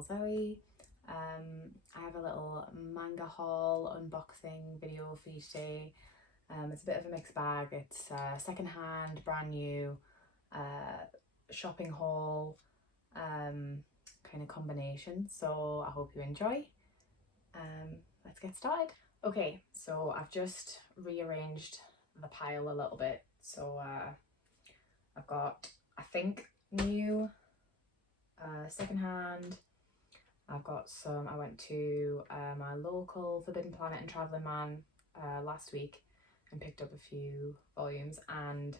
Josei. I have a little manga haul unboxing video for you today. It's a bit of a mixed bag. It's secondhand, brand new, shopping haul kind of combination. So I hope you enjoy. Let's get started. Okay, so I've just rearranged the pile a little bit. So I've got, I think, new, secondhand. I've got some, I went to my local Forbidden Planet and Travelling Man last week and picked up a few volumes, and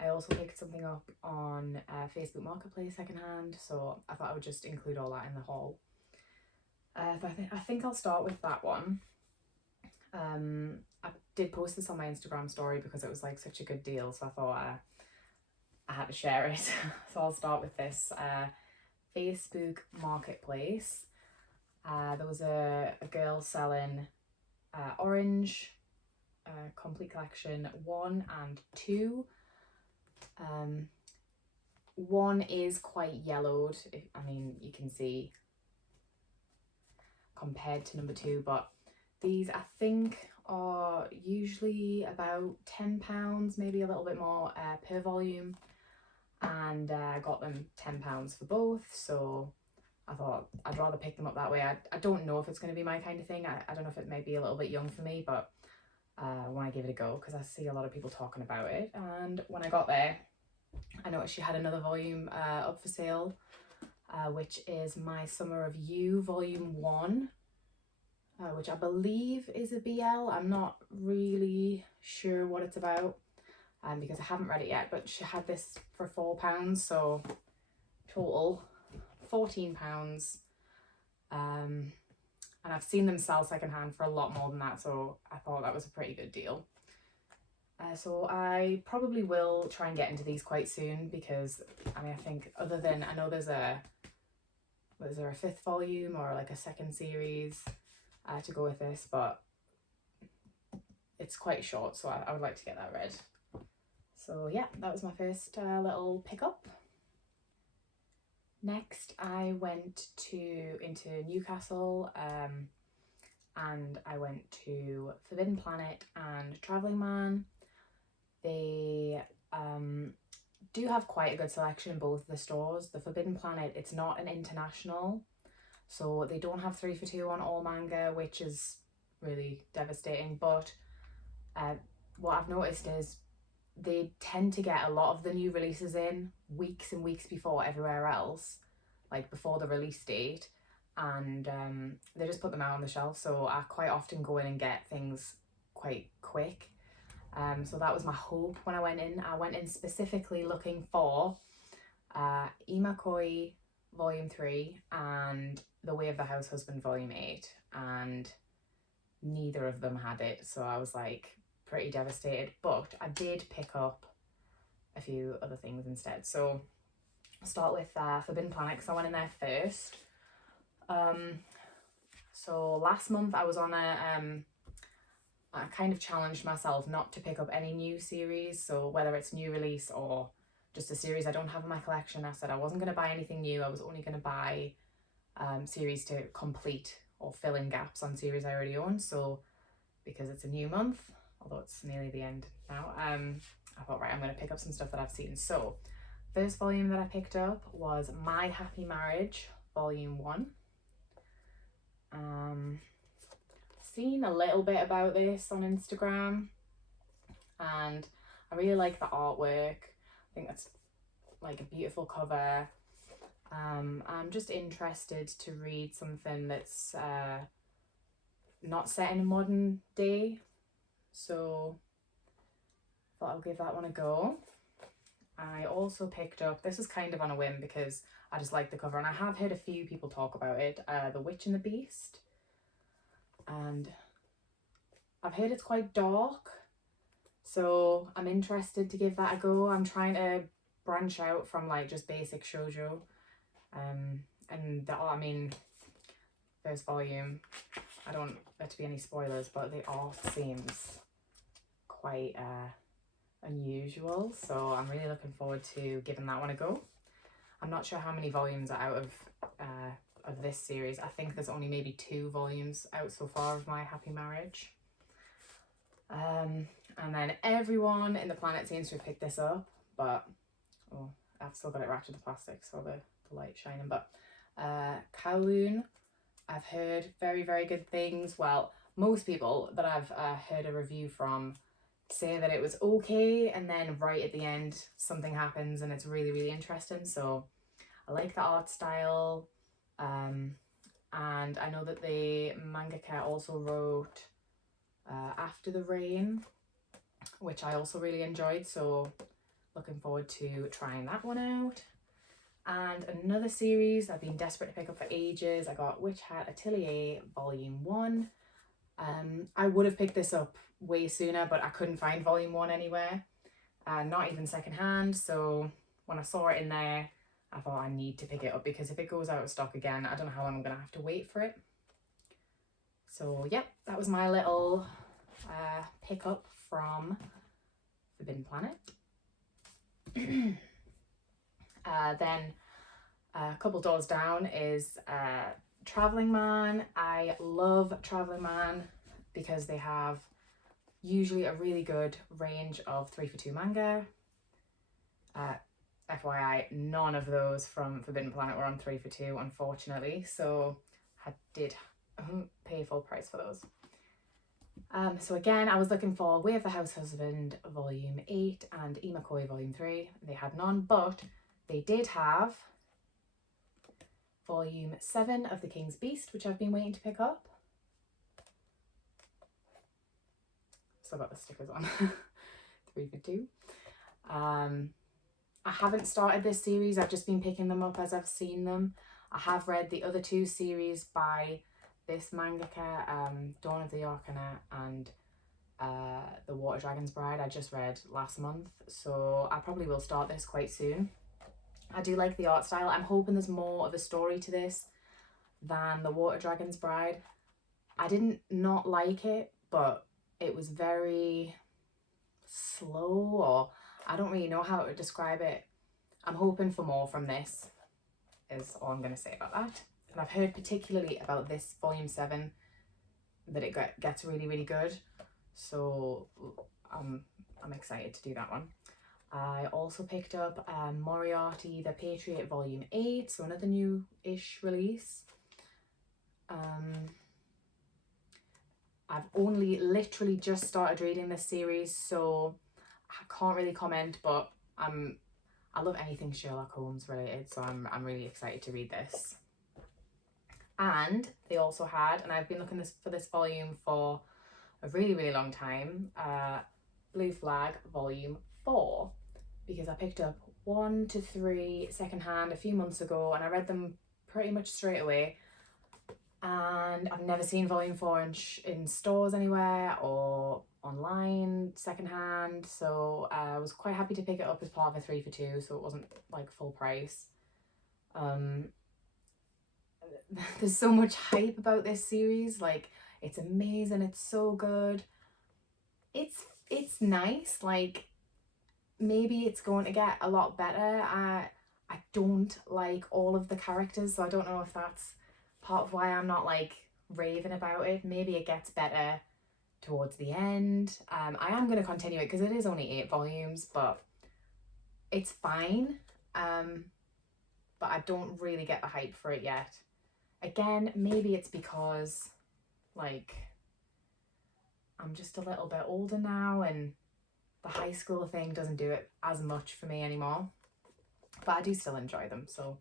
I also picked something up on Facebook Marketplace secondhand, so I thought I would just include all that in the haul. I think I'll start with that one. I did post this on my Instagram story because it was like such a good deal, so I thought I had to share it. So I'll start with this Facebook Marketplace. There was a girl selling Orange complete collection 1 and 2. 1 is quite yellowed, I mean you can see, compared to number 2, but these I think are usually about £10, maybe a little bit more per volume, and I got them £10 for both, so I thought I'd rather pick them up that way. I don't know if it's going to be my kind of thing. I don't know if it may be a little bit young for me, but I want to give it a go because I see a lot of people talking about it. And when I got there, I noticed she had another volume up for sale, which is My Summer of You Volume 1, which I believe is a BL. I'm not really sure what it's about because I haven't read it yet, but she had this for £4, so total £14. And I've seen them sell secondhand for a lot more than that, so I thought that was a pretty good deal. So I probably will try and get into these quite soon because I mean I think other than, I know there's a, was there a 5th volume or like a second series to go with this, but it's quite short, so I would like to get that read. So yeah, that was my first little pickup. Next I went into Newcastle and I went to Forbidden Planet and Travelling Man. They do have quite a good selection in both the stores. The Forbidden Planet, it's not an international, so they don't have 3 for 2 on all manga, which is really devastating, but what I've noticed is they tend to get a lot of the new releases in weeks and weeks before everywhere else, like before the release date, and they just put them out on the shelf, so I quite often go in and get things quite quick. So that was my hope when I went in. I went in specifically looking for Imakoi Volume 3 and The Way of the House Husband Volume 8, and neither of them had it, so I was like pretty devastated, but I did pick up a few other things instead. So I'll start with Forbidden Planet because I went in there first. So last month I was on I kind of challenged myself not to pick up any new series, so whether it's new release or just a series I don't have in my collection. I said I wasn't going to buy anything new, I was only going to buy series to complete or fill in gaps on series I already own. So because it's a new month, although it's nearly the end now, I thought, right, I'm going to pick up some stuff that I've seen. So first volume that I picked up was My Happy Marriage Volume 1. Seen a little bit about this on Instagram and I really like the artwork. I think that's like a beautiful cover. I'm just interested to read something that's not set in a modern day, so thought I'll give that one a go. I also picked up, this is kind of on a whim because I just like the cover and I have heard a few people talk about it, The Witch and the Beast, and I've heard it's quite dark, so I'm interested to give that a go. I'm trying to branch out from like just basic shoujo, and I mean, first volume, I don't want there to be any spoilers, but the art seems quite unusual, so I'm really looking forward to giving that one a go. I'm not sure how many volumes are out of this series. I think there's only maybe 2 volumes out so far of My Happy Marriage. And then everyone in the planet seems to have picked this up, but oh, I've still got it wrapped in the plastic, so the light's shining. But Kowloon, I've heard very, very good things. Well, most people that I've heard a review from say that it was okay, and then right at the end something happens and it's really, really interesting. So I like the art style, and I know that the mangaka also wrote After the Rain, which I also really enjoyed, so looking forward to trying that one out. And another series I've been desperate to pick up for ages, I got Witch Hat Atelier Volume 1. I would have picked this up way sooner, but I couldn't find Volume 1 anywhere, not even secondhand. So when I saw it in there, I thought I need to pick it up, because if it goes out of stock again, I don't know how long I'm gonna have to wait for it. So yep, that was my little pickup from Forbidden Planet. Then a couple doors down is Traveling Man. I love Traveling Man because they have usually a really good range of 3 for 2 manga. FYI, none of those from Forbidden Planet were on 3 for 2, unfortunately, so I did pay full price for those. So again, I was looking for Way of the House Husband Volume 8 and Imakoi Volume 3. They had none, but they did have Volume 7 of The King's Beast, which I've been waiting to pick up. Still got the stickers on. 3 for 2. I haven't started this series, I've just been picking them up as I've seen them. I have read the other 2 series by this mangaka, Dawn of the Arcana and The Water Dragon's Bride. I just read last month, so I probably will start this quite soon. I do like the art style. I'm hoping there's more of a story to this than The Water Dragon's Bride. I didn't not like it, but it was very slow, or I don't really know how to describe it. I'm hoping for more from this, is all I'm going to say about that. And I've heard particularly about this Volume 7 that it gets really, really good. So I'm excited to do that one. I also picked up Moriarty the Patriot Volume 8, so another new-ish release. I've only literally just started reading this series, so I can't really comment, but I love anything Sherlock Holmes related, so I'm really excited to read this. And they also had, and I've been looking for this volume for a really, really long time, Blue Flag Volume 4, because I picked up 1 to 3 secondhand a few months ago, and I read them pretty much straight away. And I've never seen Volume 4 in stores anywhere or online secondhand, so I was quite happy to pick it up as part of a 3 for 2, so it wasn't like full price. There's so much hype about this series, like it's amazing, it's so good. It's nice, like maybe it's going to get a lot better. I don't like all of the characters, so I don't know if that's part of why I'm not like raving about it. Maybe it gets better towards the end. I am going to continue it because it is only 8 volumes, but it's fine. But I don't really get the hype for it yet. Again, maybe it's because like I'm just a little bit older now and the high school thing doesn't do it as much for me anymore, but I do still enjoy them. So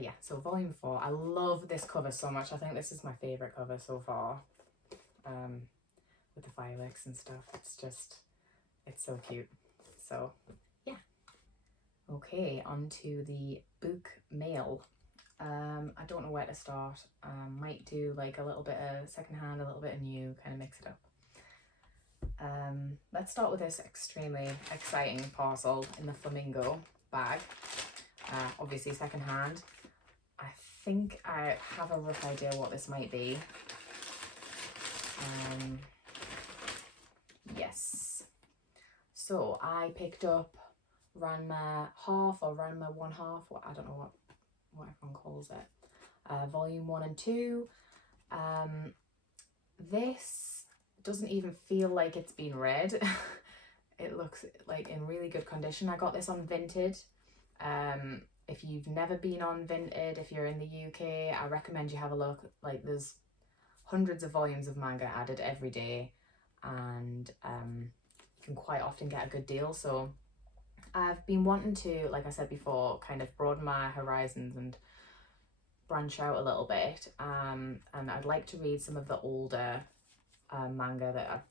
yeah, so Volume 4, I love this cover so much. I think this is my favourite cover so far, with the fireworks and stuff. It's so cute. So yeah. Okay, on to the book mail. I don't know where to start. Might do like a little bit of secondhand, a little bit of new, kind of mix it up. Let's start with this extremely exciting parcel in the flamingo bag. Obviously secondhand. I think I have a rough idea what this might be. Yes. So I picked up Ranma half or Ranma 1/2. I don't know what everyone calls it. volume 1 and 2. This doesn't even feel like it's been read. It looks like in really good condition. I got this on Vinted. If you've never been on Vinted, if you're in the UK, I recommend you have a look. Like, there's hundreds of volumes of manga added every day, and you can quite often get a good deal. So I've been wanting to, like I said before, kind of broaden my horizons and branch out a little bit, and I'd like to read some of the older manga that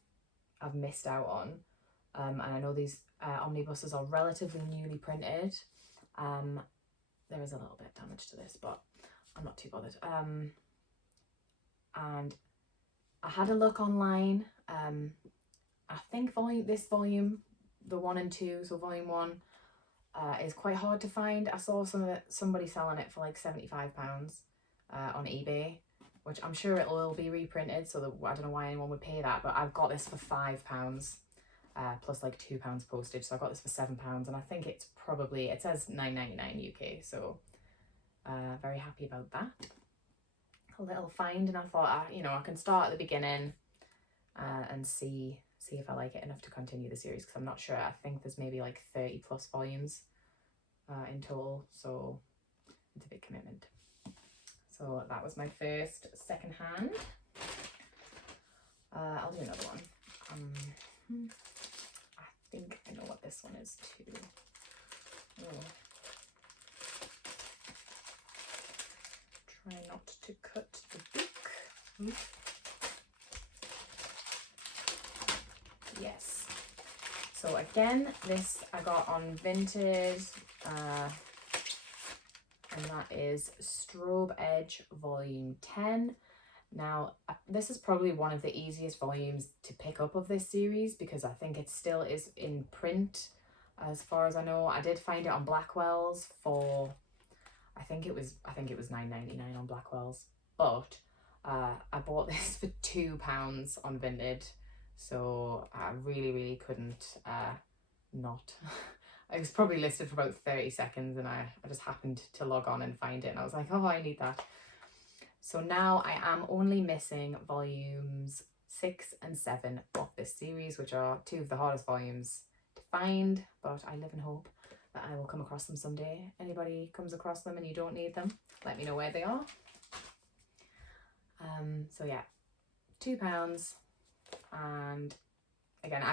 I've missed out on, and I know these omnibuses are relatively newly printed. There is a little bit of damage to this, but I'm not too bothered. And I had a look online. I think this volume, the 1 and 2, so volume 1, is quite hard to find. I saw somebody selling it for like £75 on eBay, which I'm sure it will be reprinted, so that I don't know why anyone would pay that, but I've got this for £5 plus like £2 postage, so I got this for £7, and I think it's probably, it says £9.99 UK, so very happy about that. A little find, and I thought, you know, I can start at the beginning and see if I like it enough to continue the series, because I'm not sure. I think there's maybe like 30 plus volumes in total, so it's a big commitment. So that was my first secondhand. I'll do another one. I think I know what this one is too. Oh. Try not to cut the book. Yes. So again, this I got on Vinted, and that is Strobe Edge Volume 10. Now, this is probably one of the easiest volumes to pick up of this series, because I think it still is in print, as far as I know. I did find it on Blackwell's for, I think it was £9.99 on Blackwell's, but I bought this for £2 on Vinted, so I really couldn't not. It was probably listed for about 30 seconds, and I just happened to log on and find it, and I was like, oh, I need that. So now I am only missing volumes 6 and 7 of this series, which are 2 of the hardest volumes to find, but I live in hope that I will come across them someday. Anybody comes across them and you don't need them, let me know where they are. So yeah, £2, and again, I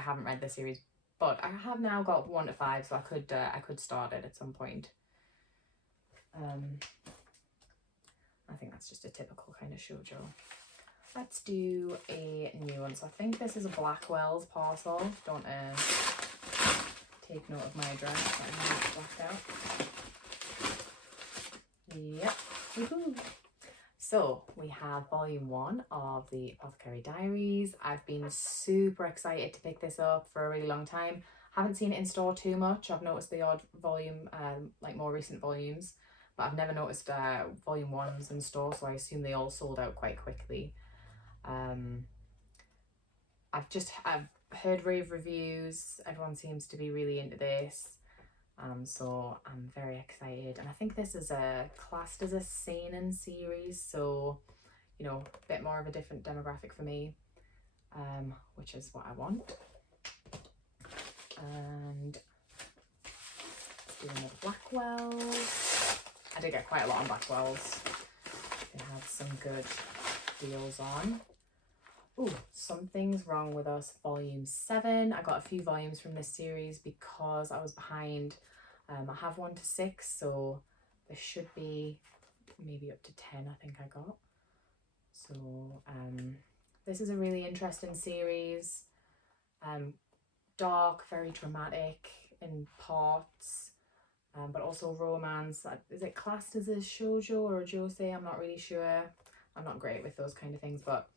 haven't read this series, but I have now got 1 to 5, so I could start it at some point. I think that's just a typical kind of shoujo. Let's do a new one. So I think this is a Blackwell's parcel. Don't take note of my address. I know it's blacked out. Yep. Woohoo! So we have volume 1 of the Apothecary Diaries. I've been super excited to pick this up for a really long time. Haven't seen it in store too much. I've noticed the odd volume, like more recent volumes, but I've never noticed volume 1s in store, so I assume they all sold out quite quickly. I've heard rave reviews. Everyone seems to be really into this. So I'm very excited, and I think this is classed as a seinen series, so you know, a bit more of a different demographic for me, which is what I want. And let's do another Blackwell. I did get quite a lot on Blackwell's. They had some good deals on. Oh, Something's Wrong With Us Volume 7. I got a few volumes from this series because I was behind. I have 1 to 6, so there should be maybe up to 10, I think I got. So this is a really interesting series. Dark, very dramatic in parts, but also romance. Is it classed as a shoujo or a josei? I'm not really sure. I'm not great with those kind of things, but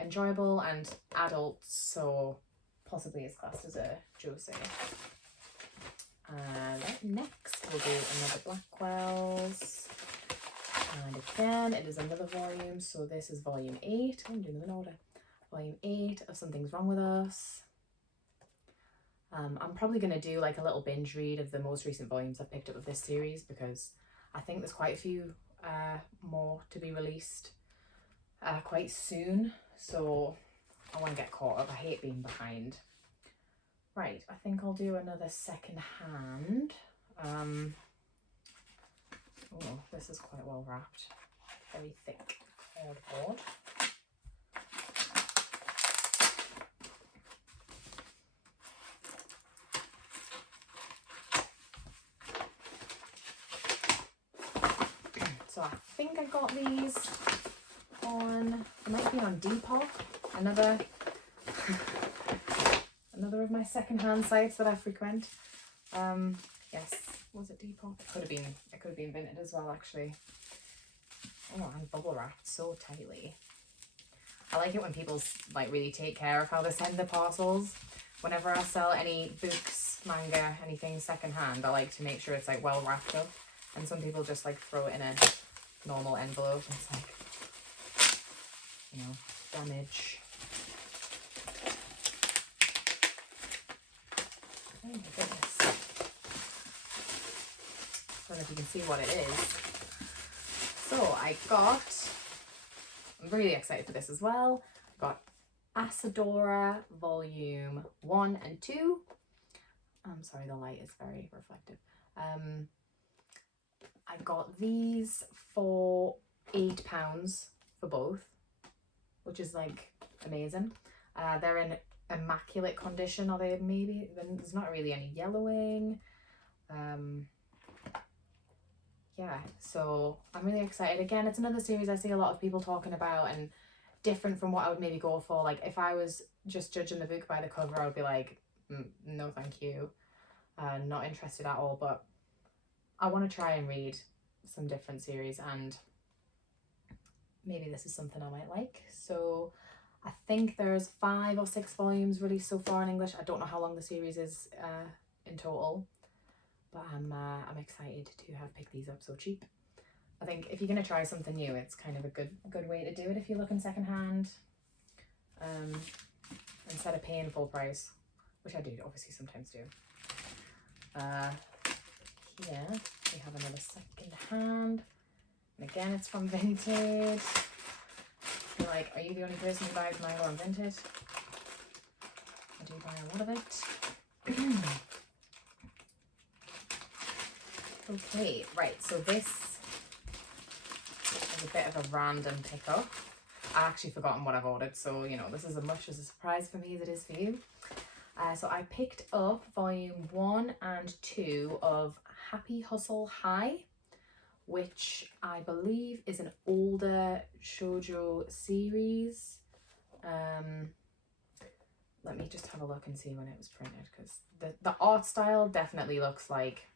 enjoyable and adult, so possibly it's classed as a josei. Next we'll do another Blackwell's, and again it is another volume, so this is volume 8. I'm doing them in order. Volume 8 of Something's Wrong With Us. I'm probably going to do like a little binge read of the most recent volumes I've picked up of this series, because I think there's quite a few more to be released quite soon, so I want to get caught up. I hate being behind. Right, I think I'll do another second hand. Oh, this is quite well wrapped. Very thick cardboard. So I think I got these on, it might be on Depop, another of my secondhand sites that I frequent. Yes, was it Depop? It could have been Vinted as well, actually. Oh, and bubble wrapped so tightly. I like it when people like really take care of how they send their parcels. Whenever I sell any books, manga, anything secondhand, I like to make sure it's like well wrapped up. And some people just like throw it in a normal envelope and it's like, you know, damage. Oh my goodness. I don't know if you can see what it is. So I'm really excited for this as well. I got Asadora Volume 1 and 2. I'm sorry, the light is very reflective. I got these for £8 for both, which is like amazing. They're in immaculate condition, or they maybe, there's not really any yellowing. Yeah, so I'm really excited. Again, it's another series I see a lot of people talking about and different from what I would maybe go for. Like if I was just judging the book by the cover, I would be like, no thank you, not interested at all. But I want to try and read some different series, and maybe this is something I might like. So I think there's 5 or 6 volumes released so far in English. I don't know how long the series is in total, but I'm excited to have picked these up so cheap. I think if you're going to try something new, it's kind of a good way to do it if you're looking secondhand, instead of paying full price, which I do obviously sometimes do. Here we have another secondhand, and again it's from Vinted. You're like, are you the only person who buys Manga on Vinted? I do buy a lot of it. Okay, right, so this is a bit of a random pickup. I actually forgotten what I've ordered, so you know, this is as much as a surprise for me as it is for you. So I picked up volume 1 and 2 of Happy Hustle High, which I believe is an older shoujo series. Let me just have a look and see when it was printed, because the art style definitely looks like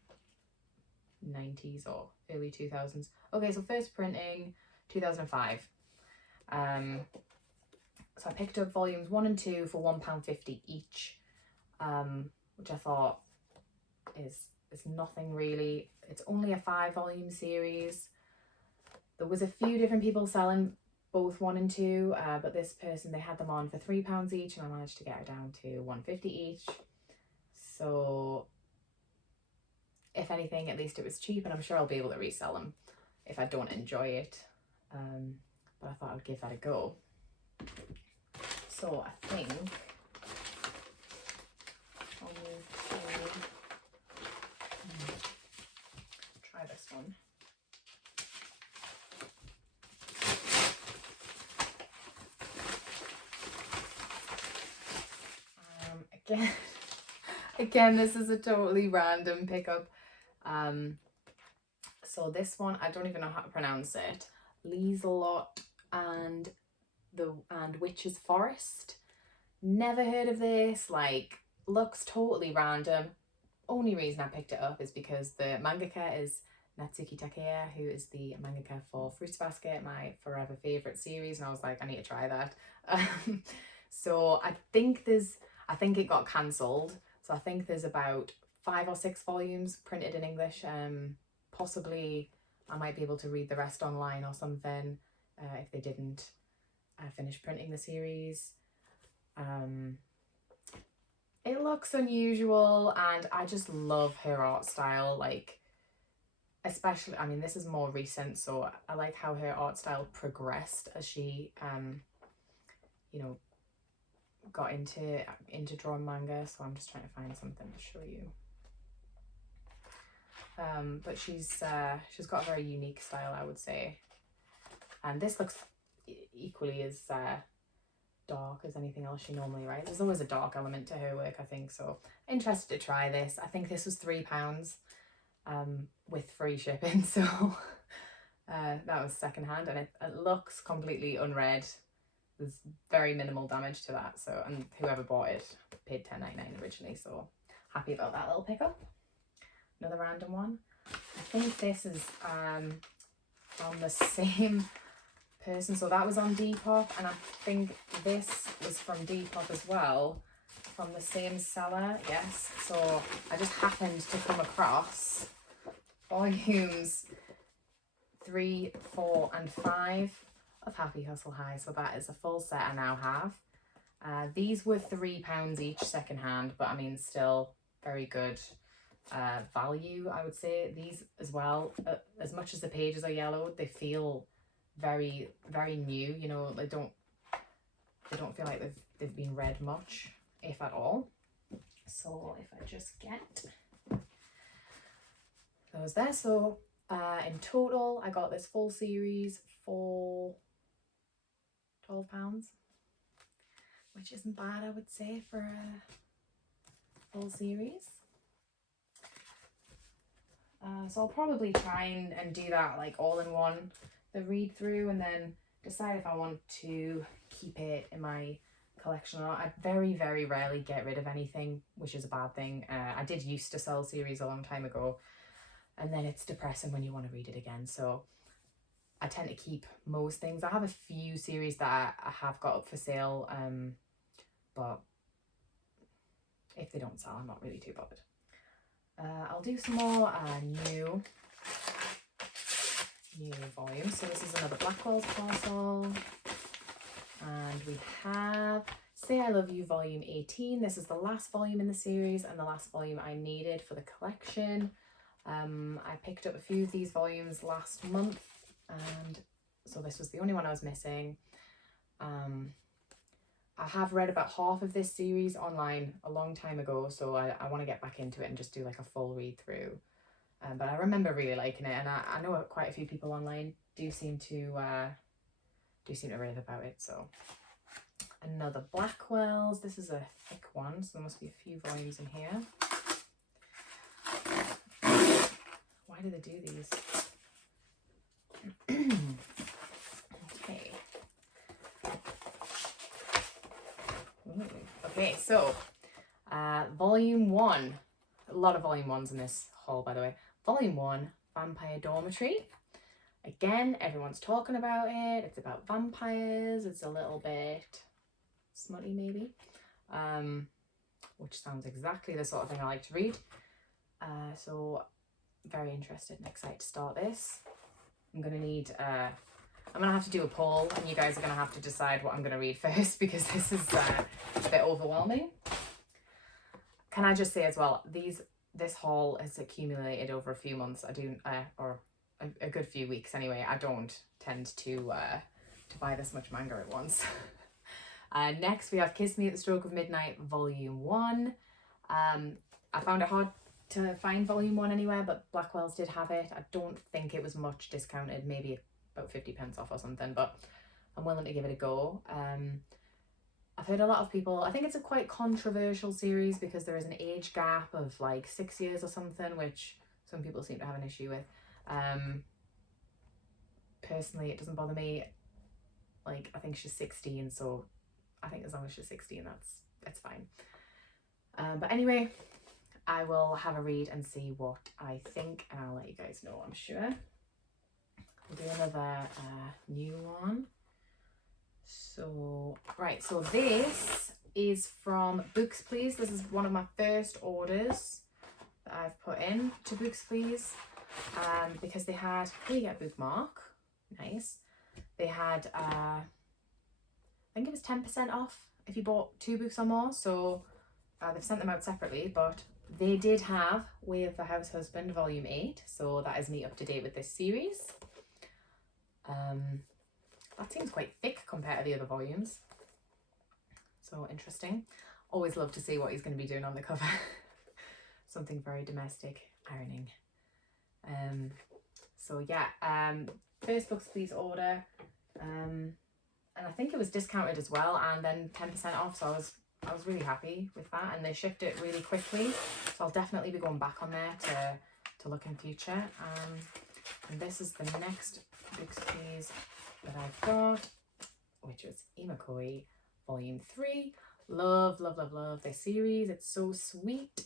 90s or early 2000s. Okay, so first printing 2005. So I picked up volumes 1 and 2 for £1.50 each, which I thought is nothing really. It's only a 5-volume series. There was a few different people selling both 1 and 2, but this person, they had them on for £3 each, and I managed to get it down to £1.50 each. So if anything, at least it was cheap, and I'm sure I'll be able to resell them if I don't enjoy it. But I thought I'd give that a go. So I think I'll move to try this one. Again, this is a totally random pickup. So this one, I don't even know how to pronounce it. Lieselot and Witch's Forest. Never heard of this. Like, looks totally random. Only reason I picked it up is because the mangaka is Natsuki Takeya, who is the mangaka for Fruits Basket, my forever favourite series, and I was like, I need to try that. So I think it got cancelled. So I think there's about 5 or 6 volumes printed in English. Possibly I might be able to read the rest online or something if they didn't finish printing the series. It looks unusual, and I just love her art style. Like, especially, I mean, this is more recent, so I like how her art style progressed as she, you know, got into drawing manga. So I'm just trying to find something to show you. But she's got a very unique style, I would say. And this looks equally as dark as anything else she normally writes. There's always a dark element to her work, I think. So interested to try this. I think this was £3 with free shipping. So that was secondhand, and it looks completely unread. There's very minimal damage to that. So, and whoever bought it paid £10.99 originally. So happy about that little pickup. Another random one. I think this is from the same person. So that was on Depop, and I think this was from Depop as well, from the same seller. Yes. So I just happened to come across volumes 3, 4 and 5 of Happy Hustle High. So that is a full set I now have. These were £3 each secondhand, but I mean still very good value, I would say. These as well, as much as the pages are yellowed, they feel very, very new. You know, they don't feel like they've been read much, if at all. So if I just get those there. So in total, I got this full series for £12, which isn't bad, I would say, for a full series. So I'll probably try and do that like all in one, the read through, and then decide if I want to keep it in my collection or not. I very, very rarely get rid of anything, which is a bad thing. I did used to sell series a long time ago, and then it's depressing when you want to read it again. So I tend to keep most things. I have a few series that I have got up for sale, but if they don't sell, I'm not really too bothered. I'll do some more new volumes. So this is another Blackwell's parcel, and we have Say I Love You volume 18. This is the last volume in the series and the last volume I needed for the collection. I picked up a few of these volumes last month, and so this was the only one I was missing. I have read about half of this series online a long time ago, so I want to get back into it and just do like a full read through. But I remember really liking it, and I know quite a few people online do seem to rave about it. So another Blackwell's. This is a thick one, so there must be a few volumes in here. Why do they do these? Okay. Ooh. Okay, so volume 1. A lot of volume 1s in this haul, by the way. Volume 1, Vampire Dormitory. Again, everyone's talking about it. It's about vampires. It's a little bit smutty, maybe, which sounds exactly the sort of thing I like to read. So very interested and excited to start this. I'm gonna have to do a poll, and you guys are gonna have to decide what I'm gonna read first, because this is a bit overwhelming. Can I just say as well, this haul has accumulated over a few months. I do, or a good few weeks anyway. I don't tend to buy this much manga at once. Next we have Kiss Me at the Stroke of Midnight volume 1. I found it hard to find volume 1 anywhere, but Blackwell's did have it. I don't think it was much discounted, maybe about 50p off or something, but I'm willing to give it a go. I've heard a lot of people, I think it's a quite controversial series because there is an age gap of like 6 years or something, which some people seem to have an issue with. Personally, it doesn't bother me. Like, I think she's 16, so I think as long as she's 16, that's fine. But anyway, I will have a read and see what I think, and I'll let you guys know, I'm sure. We'll do another new one. So, right, so this is from Books Please. This is one of my first orders that I've put in to Books Please, because they had, here you get a bookmark, nice. They had, I think it was 10% off if you bought 2 books or more, so they've sent them out separately, but They did have Way of the House Husband Volume 8, so that is me up to date with this series. That seems quite thick compared to the other volumes. So interesting. Always love to see what he's going to be doing on the cover. Something very domestic, ironing. So yeah, first books please order. And I think it was discounted as well, and then 10% off, so I was really happy with that, and they shipped it really quickly, so I'll definitely be going back on there to look in future. And this is the next books please that I've got, which was Imakoi Volume 3. Love this series. It's so sweet.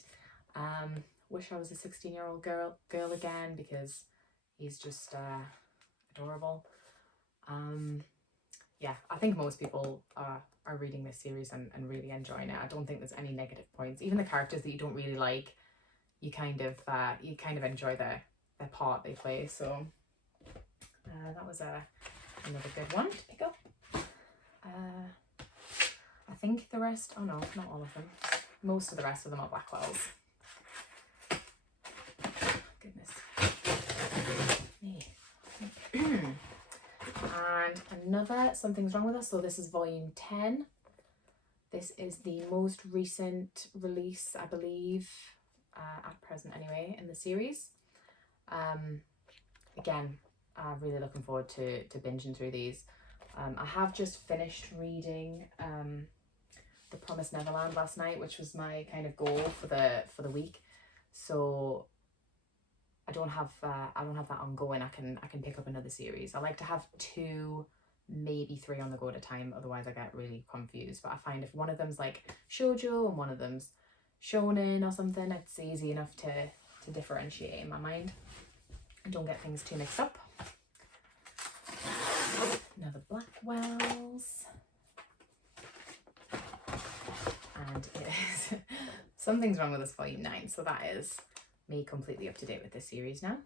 Wish I was a 16-year-old girl again, because he's just adorable. Yeah, I think most people are reading this series and really enjoying it. I don't think there's any negative points. Even the characters that you don't really like, you kind of enjoy their part they play. So that was another good one to pick up. I think the rest, oh no, not all of them. Most of the rest of them are Blackwells. Goodness me. And another Something's Wrong With Us. So this is volume 10. This is the most recent release, I believe, at present anyway, in the series. Again, really looking forward to binging through these. I have just finished reading The Promised Neverland last night, which was my kind of goal for the week. So I don't have that ongoing. I can pick up another series. I like to have 2, maybe 3 on the go at a time, otherwise I get really confused. But I find if one of them's like shoujo and one of them's shonen or something, it's easy enough to differentiate in my mind. I don't get things too mixed up. Another Blackwells. And it is Something's Wrong With Us Volume 9. So that is me completely up to date with this series now.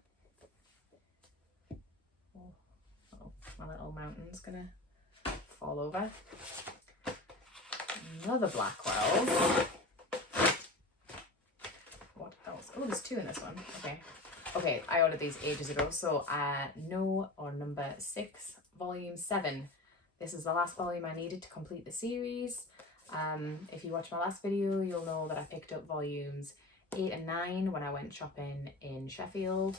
Oh, my little mountain's gonna fall over. Another Blackwells. What else? Oh, there's 2 in this one. Okay, I ordered these ages ago. So number 6, volume 7. This is the last volume I needed to complete the series. If you watch my last video, you'll know that I picked up volumes 8 and 9 when I went shopping in Sheffield,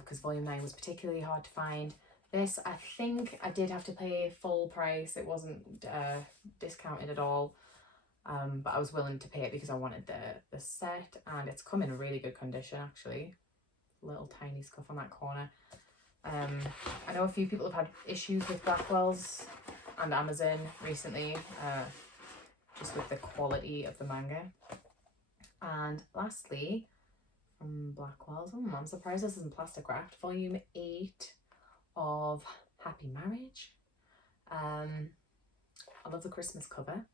because volume 9 was particularly hard to find. This, I think I did have to pay full price. It wasn't discounted at all, but I was willing to pay it because I wanted the set, and it's come in really good condition actually. Little tiny scuff on that corner. I know a few people have had issues with Blackwells and Amazon recently, just with the quality of the manga. And lastly, from Blackwell's, I'm surprised this isn't plastic wrapped, volume 8 of Happy Marriage. I love the Christmas cover.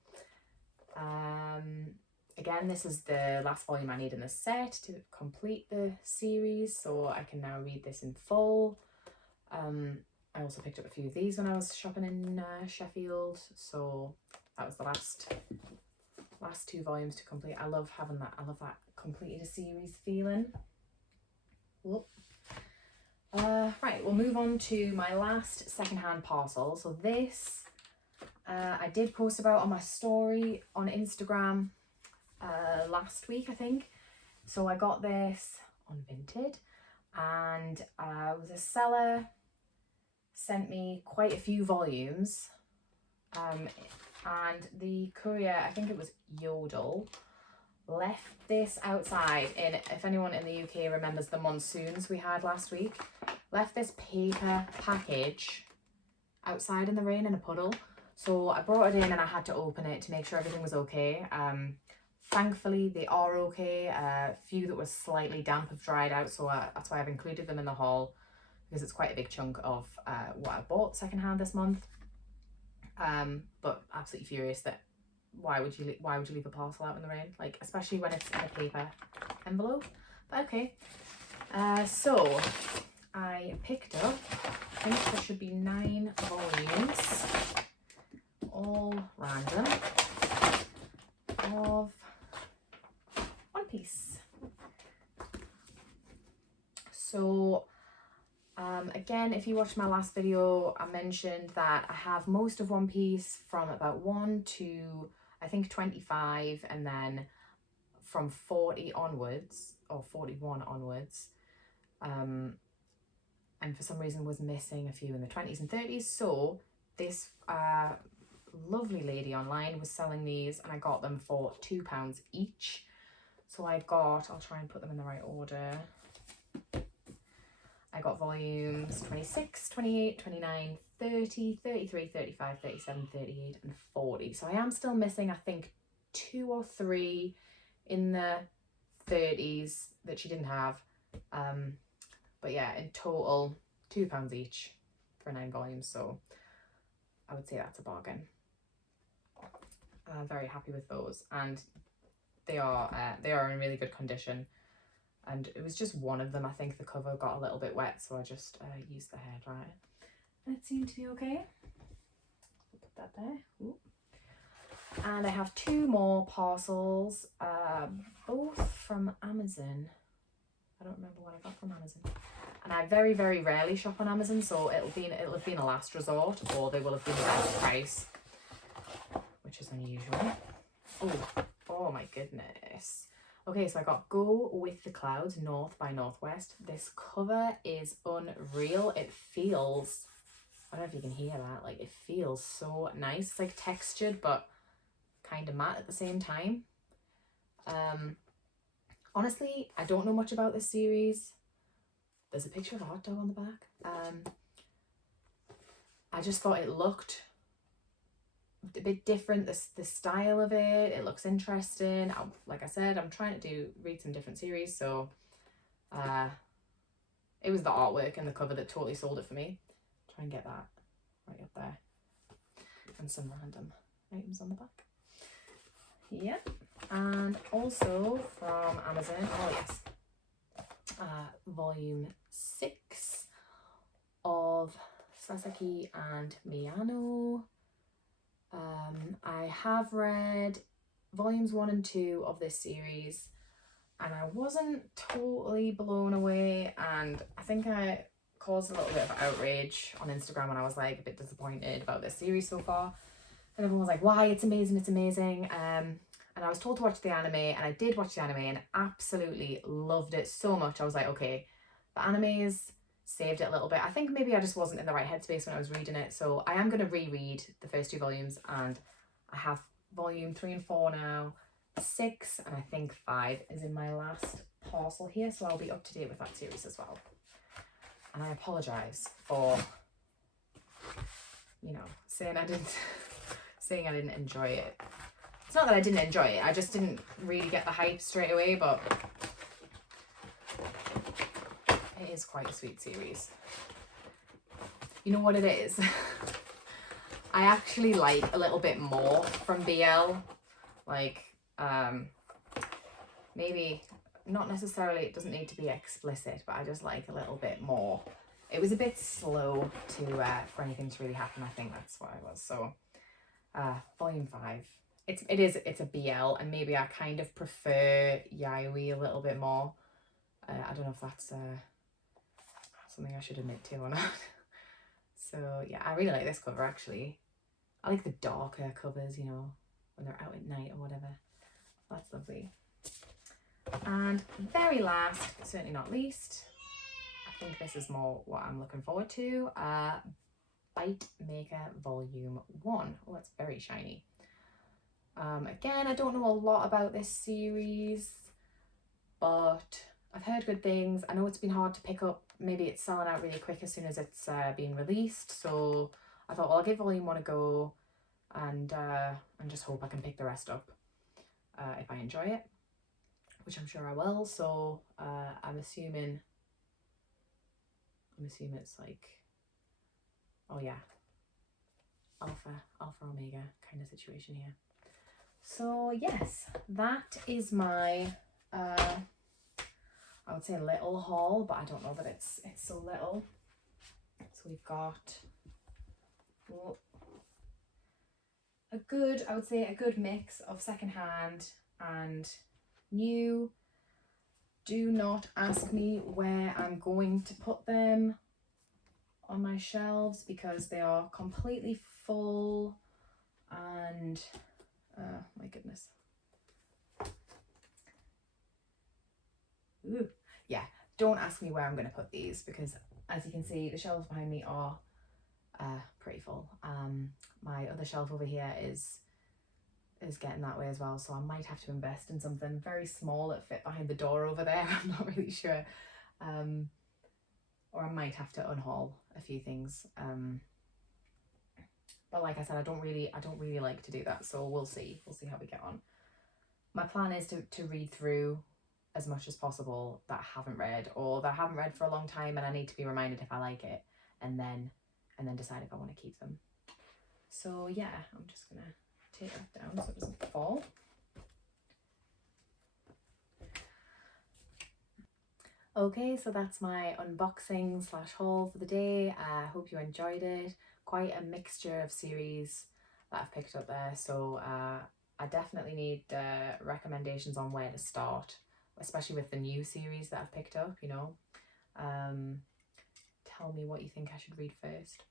Again, this is the last volume I need in the set to complete the series, so I can now read this in full. I also picked up a few of these when I was shopping in Sheffield, so that was the last 2 volumes to complete. I love having that. I love that completed a series feeling. Whoop. Right, we'll move on to my last secondhand parcel. So this I did post about on my story on Instagram last week, I think. So I got this on Vinted, and it was a seller sent me quite a few volumes, and the courier, I think it was Yodel, left this outside in, if anyone in the UK remembers the monsoons we had last week, left this paper package outside in the rain in a puddle. So I brought it in and I had to open it to make sure everything was okay. Thankfully they are okay. A few that were slightly damp have dried out, so that's why I've included them in the haul, because it's quite a big chunk of what I bought secondhand this month. But absolutely furious that why would you leave a parcel out in the rain, like especially when it's in a paper envelope. But okay, so I picked up, I think there should be 9 volumes, all random, of One Piece. So again, if you watched my last video, I mentioned that I have most of One Piece from about 1 to I think 25, and then from 40 onwards, or 41 onwards, and for some reason was missing a few in the 20s and 30s. So this lovely lady online was selling these, and I got them for £2 each. So I got, I'll try and put them in the right order. I got volumes 26, 28, 29, 30, 33, 35, 37, 38 and 40. So I am still missing, I think, 2 or 3 in the 30s that she didn't have. But yeah, in total, £2 each for 9 volumes. So I would say that's a bargain. I'm very happy with those, and they are in really good condition. And it was just one of them. I think the cover got a little bit wet, so I just used the hairdryer. And it seemed to be okay. I'll put that there. Ooh. And I have 2 more parcels, both from Amazon. I don't remember what I got from Amazon. And I very, very rarely shop on Amazon, so it'll have been a last resort, or they will have been the best price, which is unusual. Oh my goodness. Okay, so I got Go With the Clouds, North by Northwest. This cover is unreal. It feels, I don't know if you can hear that, like it feels so nice. It's like textured, but kind of matte at the same time. Honestly, I don't know much about this series. There's a picture of a hot dog on the back. I just thought it looked a bit different, the style of it looks interesting. Like I said, I'm trying to read some different series, so it was the artwork and the cover that totally sold it for me. Try and get that right up there, and some random items on the back. Yeah, and also from Amazon, oh yes, volume 6 of Sasaki and Miyano. I have read volumes 1 and 2 of this series, and I wasn't totally blown away, and I think I caused a little bit of outrage on Instagram when I was like a bit disappointed about this series so far, and everyone was like, why, it's amazing, it's amazing. And I was told to watch the anime, and I did watch the anime and absolutely loved it so much. I was like, okay, the anime's saved it a little bit. I think maybe I just wasn't in the right headspace when I was reading it, so I am going to reread the first 2 volumes, and I have volume 3 and 4 now, 6 and I think 5 is in my last parcel here, so I'll be up to date with that series as well. And I apologise for, you know, saying I didn't enjoy it. It's not that I didn't enjoy it, I just didn't really get the hype straight away, but it is quite a sweet series. You know what it is? I actually like a little bit more from BL. Like, maybe not necessarily, it doesn't need to be explicit, but I just like a little bit more. It was a bit slow to for anything to really happen. I think that's what I was. So, volume 5. It's a BL, and maybe I kind of prefer Yaoi a little bit more. I don't know if that's something I should admit to or not. So yeah, I really like this cover actually. I like the darker covers, you know, when they're out at night or whatever. That's lovely. And very last, but certainly not least, I think this is more what I'm looking forward to. Bite Maker Volume 1. Oh, it's very shiny. Again, I don't know a lot about this series, but I've heard good things. I know it's been hard to pick up. Maybe it's selling out really quick as soon as it's being released. So I thought, well, I'll give volume 1 a go, and just hope I can pick the rest up if I enjoy it, which I'm sure I will. So I'm assuming it's like, oh yeah, alpha omega kind of situation here. So yes, that is my I would say little haul, but I don't know that it's so little. So we've got I would say a good mix of secondhand and new. Do not ask me where I'm going to put them on my shelves because they are completely full and my goodness. Ooh. Yeah, don't ask me where I'm going to put these because as you can see the shelves behind me are pretty full. My other shelf over here is getting that way as well, so I might have to invest in something very small that fit behind the door over there. I'm not really sure. Or I might have to unhaul a few things. But like I said, I don't really like to do that, so we'll see how we get on. My plan is to read through as much as possible that I haven't read, or that I haven't read for a long time and I need to be reminded if I like it, and then decide if I want to keep them. So yeah, I'm just gonna take that down so it doesn't fall. Okay, so that's my unboxing slash haul for the day. I hope you enjoyed it. Quite a mixture of series that I've picked up there, so I definitely need recommendations on where to start, especially with the new series that I've picked up, you know. Tell me what you think I should read first.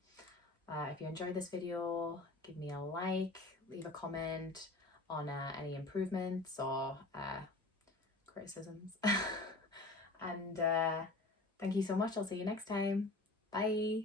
If you enjoyed this video, give me a like, leave a comment on any improvements or criticisms. And thank you so much. I'll see you next time. Bye.